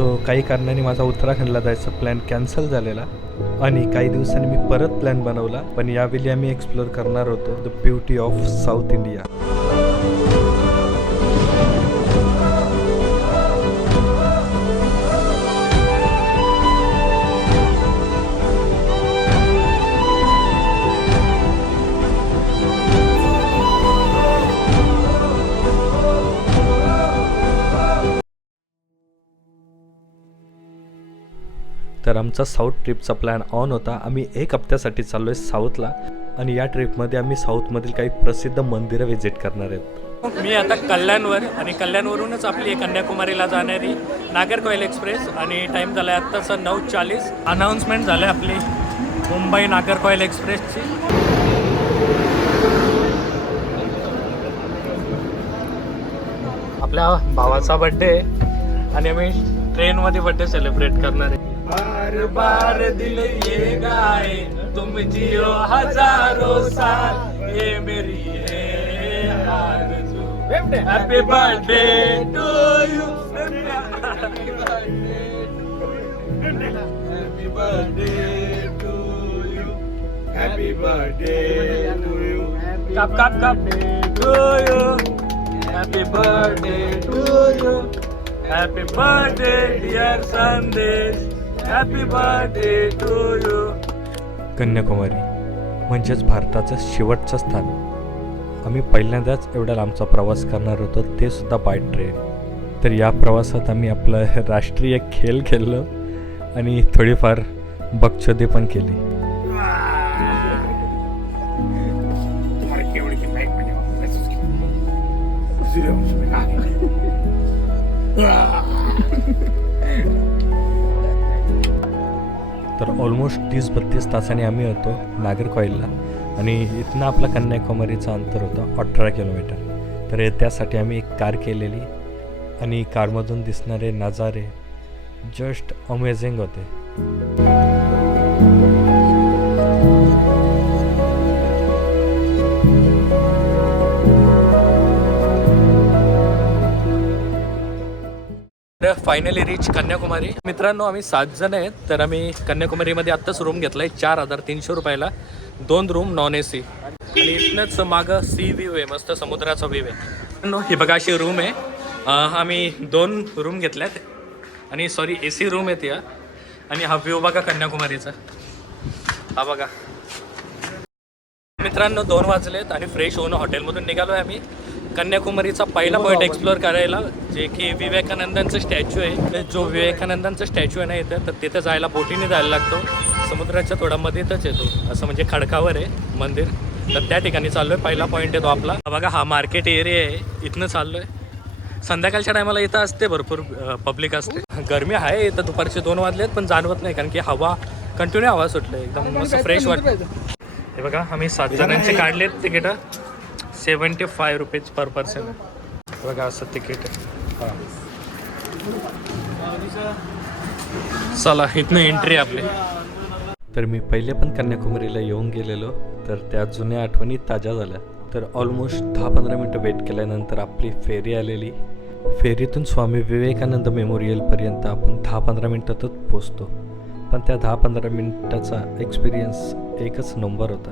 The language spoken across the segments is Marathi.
सो काही कारणाने माझा उत्तराखंडला जायचा प्लॅन कॅन्सल झालेला आणि काही दिवसांनी मी परत प्लॅन बनवला. पण यावेळी आम्ही एक्सप्लोअर करणार होतो the beauty of south India. तर आमचा साऊथ ट्रिपचा प्लॅन ऑन होता. आम्ही 1 हप्त्यासाठी चाललो आहे साऊथला आणि या ट्रिपमध्ये आम्ही साऊथमधील काही प्रसिद्ध मंदिरं व्हिजिट करणार आहेत. मी आता कल्याणवर आणि कल्याणवरूनच आपली कन्याकुमारीला जाणारी नागरकोइल एक्सप्रेस आणि टाईम झाला आहे आत्ताचं 9:40. अनाऊन्समेंट झालं आहे आपली मुंबई नागरकोइल एक्सप्रेसची. आपल्या भावाचा बड्डे आणि आम्ही ट्रेनमध्ये बड्डे सेलिब्रेट करणार आहे. बार बार दिल ये गाए तुम जियो हजारों साल ये मेरी है आरज़ू. Happy birthday to you. Happy birthday to you. Happy birthday to you. Cup cup cup to you. Happy birthday to you. Happy birthday dear Sandesh. Happy birthday to you. Kanyakumari म्हणजेच भारताचं शेवटचं स्थान. आम्ही पहिल्यांदाच एवढा लांबचा प्रवास करणार होतो, ते सुद्धा बाय ट्रेन. तर या प्रवासात आम्ही आपलं राष्ट्रीय खेळ खेळलो आणि थोडीफार बकचोदी पण केली. तर ऑलमोस्ट 30-32 तासाने आम्ही होतो नागरकोइलला आणि इथनं आपला कन्याकुमारीचं अंतर होतं 18 किलोमीटर. तर त्यासाठी आम्ही एक कार केलेली आणि कारमधून दिसणारे नजारे जस्ट अमेझिंग होते. Finally rich Kanyakumari. मित्रांनो आम्ही 7 जण आहेत. तर आम्ही कन्याकुमारीमध्ये आत्ताच रूम घेतला आहे 4,300 रुपयाला. 2 रूम नॉन AC आणि इथनंच मागं सी व्ह्यू आहे, मस्त समुद्राचा व्ह्यू आहे. ही बघा अशी रूम आहे. आम्ही 2 रूम घेतल्यात आणि सॉरी AC रूम आहेत या. आणि हा व्ह्यू बघा कन्याकुमारीचा, हा बघा. मित्रांनो 2 वाजलेत आणि फ्रेश होऊन हॉटेलमधून निघालो आहे आम्ही कन्याकुमारीचा पहिला पॉईंट एक्सप्लोअर करायला, जे की विवेकानंदांचं स्टॅच्यू आहे. जो विवेकानंदांचा स्टॅच्यू आहे ना इथं, तर तिथं जायला बोटीने जायला लागतो. समुद्राच्या थोडा मध्येच येतो, असं म्हणजे खडकावर आहे मंदिर. तर त्या ठिकाणी चाललो आहे. पहिला पॉईंट येतो आपला. बघा हा मार्केट एरिया आहे, इथनं चाललो आहे. संध्याकाळच्या टायमाला इथं असते, भरपूर पब्लिक असते. गरमी आहे इथं, दुपारचे 2 वाजलेत पण जाणवत नाही, कारण की हवा कंटिन्यू हवा सुटले, एकदम मस्त फ्रेश वाटतं. हे बघा आम्ही 7 जणांचे काढलेत तिकीटं. 75 रुपीज पर पर्सन. बघा असं तिकीट आहे. हां चला इथनं एंट्री आपली. तर मी पहिले पण कन्याकुमारीला येऊन गेलेलो, तर त्या जुन्या आठवणी ताज्या झाल्या. तर ऑलमोस्ट 10-15 मिनटं वेट केल्यानंतर आपली फेरी आलेली. फेरीतून स्वामी विवेकानंद मेमोरियलपर्यंत आपण 10-15 मिनटातच पोचतो. पण त्या 10-15 मिनटाचा एक्सपिरियन्स एकच नंबर होता.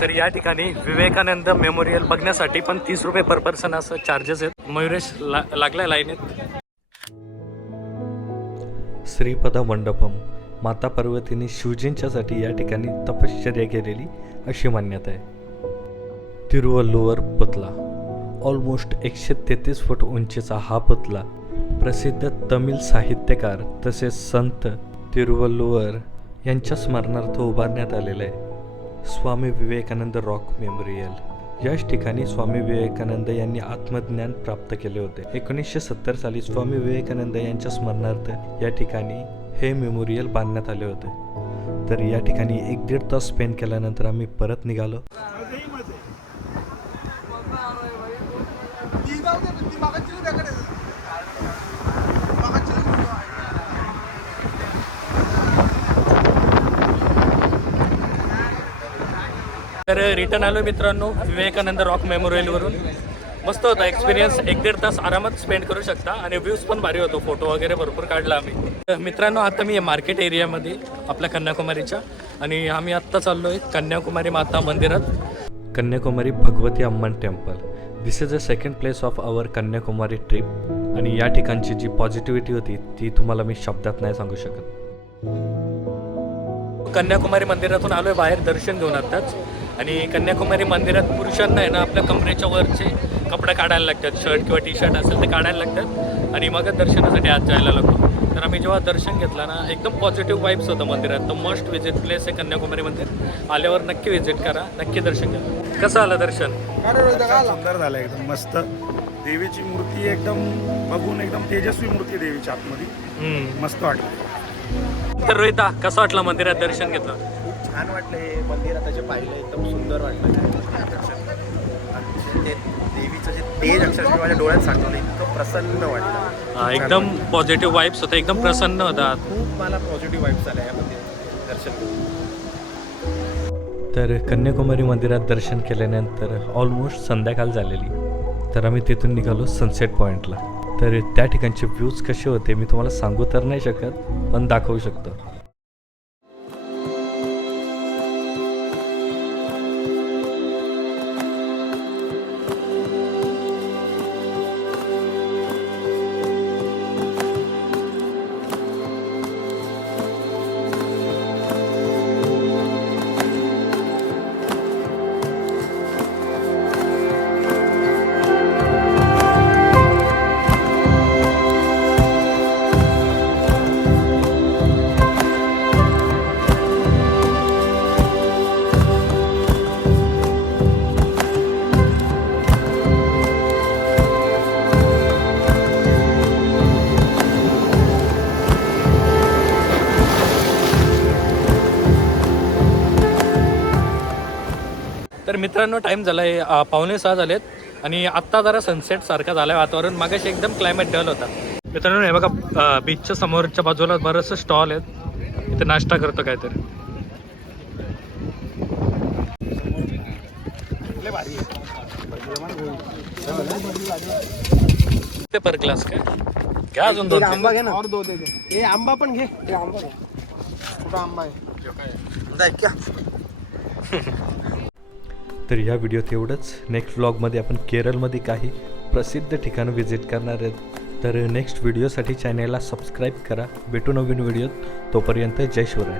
तर या ठिकाणी विवेकानंद मेमोरियल बघण्यासाठी पण 30 रुपये पर पर्सन असं चार्जेस आहेत. मयुरेश लागलाय लाईनीत. श्रीपदा मंडपम. माता पार्वतीने शिवजींच्यासाठी या ठिकाणी तपश्चर्या केलेली अशी मान्यता आहे. तिरुवल्लुवर पुतळा. ऑलमोस्ट 133 फूट उंचीचा हा पुतळा प्रसिद्ध तमिळ साहित्यकार तसेच संत तिरुवल्लुवर यांच्या स्मरणार्थ उभारण्यात आलेला आहे. Swami Vivekananda rock memorial. याच ठिकाणी स्वामी विवेकानंद यांनी आत्मज्ञान प्राप्त केले होते. 1970 साली स्वामी विवेकानंद यांच्या स्मरणार्थ या ठिकाणी हे मेमोरियल बांधण्यात आले होते. तर या ठिकाणी 1-1.5 तास स्पेंड केल्यानंतर आम्ही परत निघालो. तर रिटर्न आलो मित्रांनो विवेकानंद रॉक मेमोरियलवरून. मस्त होता एक्सपिरियन्स. 1-1.5 तास आरामात स्पेंड करू शकता आणि व्ह्यूज पण भारी होतो. फोटो वगैरे भरपूर काढला आम्ही. तर मित्रांनो आता मी आहे मार्केट एरियामध्ये आपल्या कन्याकुमारीच्या आणि आम्ही आत्ता चाललो आहे कन्याकुमारी माता मंदिरात. Kanyakumari Bhagavathi Amman temple. This is a second place of our Kanyakumari trip. आणि या ठिकाणची जी पॉझिटिव्हिटी होती ती तुम्हाला मी शब्दात नाही सांगू शकत. कन्याकुमारी मंदिरातून आलो आहे बाहेर दर्शन घेऊन आत्ताच. आणि कन्याकुमारी मंदिरात पुरुषांना आहे ना आपल्या कमरेच्या वरचे कपडे काढायला लागतात. शर्ट किंवा टी शर्ट असेल ते काढायला लागतात आणि मग दर्शनासाठी आत जायला लागतो. तर आम्ही जेव्हा दर्शन घेतलं ना एकदम पॉझिटिव्ह वाईब्स होतं मंदिरात. तर मस्ट विजिट प्लेस आहे कन्याकुमारी मंदिर. आल्यावर नक्की विजिट करा, नक्की दर्शन घ्या. कसं आलं दर्शन? सुंदर झालं एकदम मस्त. देवीची मूर्ती एकदम बघून एकदम तेजस्वी मूर्ती देवीच्या आतमध्ये मस्त वाटलं. तर रोहिता कसं वाटलं मंदिरात दर्शन घेतलं? खूप छान वाटलं हे मंदिर आता जे पाहिलं एकदम सुंदर वाटलं. ते देवीचं जे तेज अक्षरशः माझ्या डोळ्यात साठवलं इतकं प्रसन्न वाटलं. एकदम पॉझिटिव्ह वाईब्स होतं, एकदम प्रसन्न होता. खूप मला पॉझिटिव्ह वाईब्स आल्या या मंदिरात दर्शन घेऊन. तर कन्याकुमारी मंदिरात दर्शन केल्यानंतर ऑलमोस्ट संध्याकाळ झालेली. तर आम्ही तिथून निघालो सनसेट पॉईंटला. तर त्या ठिकाणचे व्ह्यूज कसे होते मी तुम्हाला सांगू तर नाही शकत, पण दाखवू शकतो. तर मित्रांनो टाईम झाला आहे 5:45 झालेत आणि आत्ता जरा सनसेट सारखा झाला आहे वातावरण. मागाशी एकदम क्लायमेट डल होता. मित्रांनो हे बघा बीचच्या समोरच्या बाजूला बरंचसं स्टॉल आहेत. इथे नाश्ता करतो काहीतरी. ते पर ग्लास काय घ्या अजून 2-3. आंबा घे ना. और दो दे दे. हे आंबा पण घे. हे आंबा घे. कुठं आंबा आहे? क्या तर या व्हिडिओत एवढंच. नेक्स्ट व्लॉगमध्ये आपण केरळमध्ये काही प्रसिद्ध ठिकाणं व्हिजिट करणार आहेत. तर नेक्स्ट व्हिडिओसाठी चॅनेलला सबस्क्राईब करा. भेटू नवीन व्हिडिओत. तोपर्यंत जय शिवराय.